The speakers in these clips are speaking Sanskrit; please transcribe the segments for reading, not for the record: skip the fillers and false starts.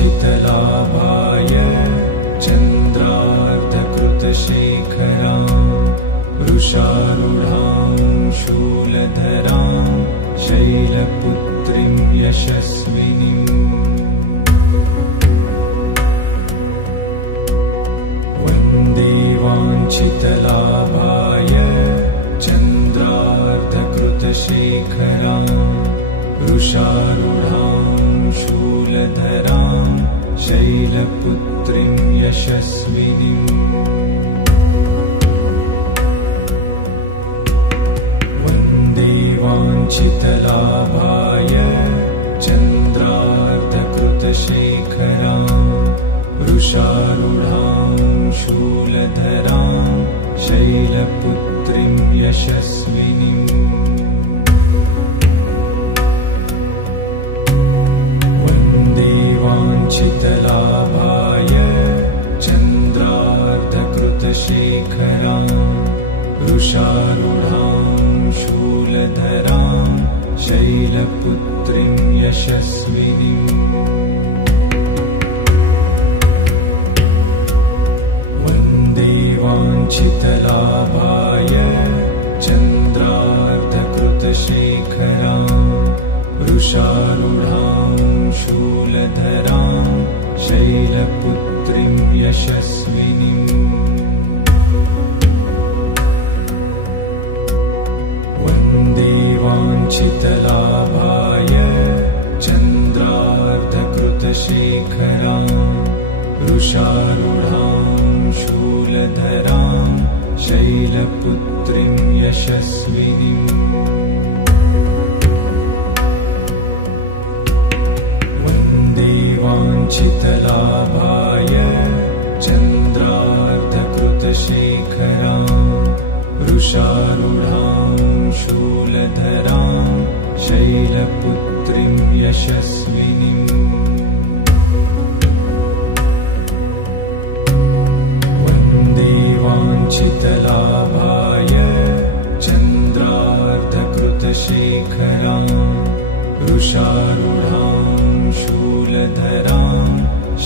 वन्दिवाञ्छितलाभाय चन्द्रार्धकृतशेखरां वृषारूढां शूलधरां शैलपुत्रीं यशस्विनीं वन्दिवाञ्छितलाभाय चन्द्रार्धकृतशेखरां वृषारूढां शूलधरां शैलपुत्रीं यशस्विनीं वन्दिवाञ्छितलाभाय चन्द्रार्धकृतशेखरां वृषारूढां शूलधरां शैलपुत्रीं यशस्विनीं वन्दिवाञ्छितलाभाय चन्द्रार्धकृतशेखरां वृषारूढां शूलधरां शैलपुत्रीं यशस्विनीं वन्दिवाञ्छितलाभाय चन्द्रार्धकृतशेखरां वृषारूढां शूलधरां शैलपुत्रीं यशस्विनीं वन्दिवाञ्छितलाभाय चन्द्रार्धकृतशेखरां वृषारूढां शूलधरां शैलपुत्रीं यशस्विनीं वन्दिवाञ्छितलाभाय चन्द्रार्धकृतशेखरां वृषारूढां शूलधरां शैलपुत्रीं यशस्विनीं वन्दिवाञ्छितलाभाय चन्द्रार्धकृतशेखरां वृषारूढां शूलधरां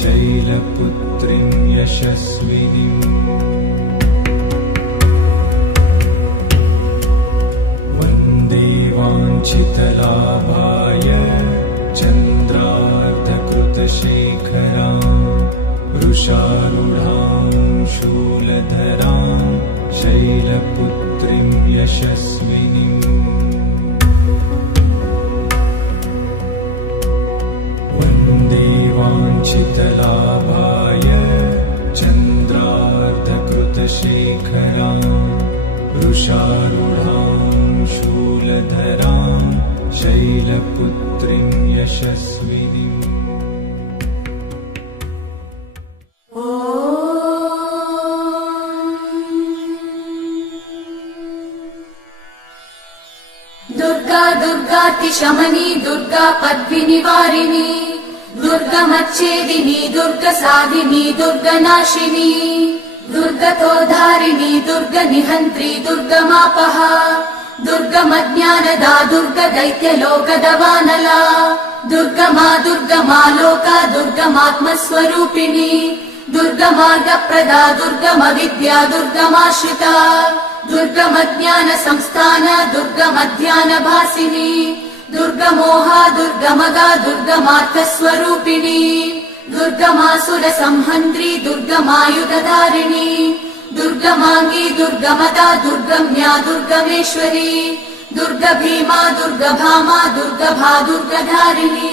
शैलपुत्रीं यशस्विनीं वन्दिवाञ्छितलाभाय चन्द्रार्धकृतशेखरां वृषारूढां शूलधरां शैलपुत्रीं यशस्विनीं वन्दिवाञ्छितलाभाय चन्द्रार्धकृतशेखरां वृषारूढां शूलधरां शैलपुत्रीं यशस्विनीं दुर्गा दुर्गातिशमनी दुर्गा पद्मिनिवारिणी दुर्गमच्छेदिनी दुर्गसाधिनी दुर्गनाशिनी दुर्गतोद्धारिणी दुर्गनिहन्त्री दुर्गमापहा दुर्गमज्ञानदा दुर्गदैत्यलोकदवानला दुर्गमा दुर्गमा लोका दुर्गमात्मस्वरूपिणी दुर्गमार्गप्रदा दुर्गमविद्या दुर्गमाश्रिता दुर्गमज्ञानसंस्थान दुर्गमध्यानभासिनी दुर्गमोहा दुर्गमगा दुर्गमार्थस्वरूपिणी दुर्गमासुरसंहन्त्री दुर्गमायुधधारिणी दुर्गमाङ्गी दुर्गमदा दुर्गम्या दुर्गमेश्वरी दुर्गभीमा दुर्गभामा दुर्गभा दुर्गधारिणी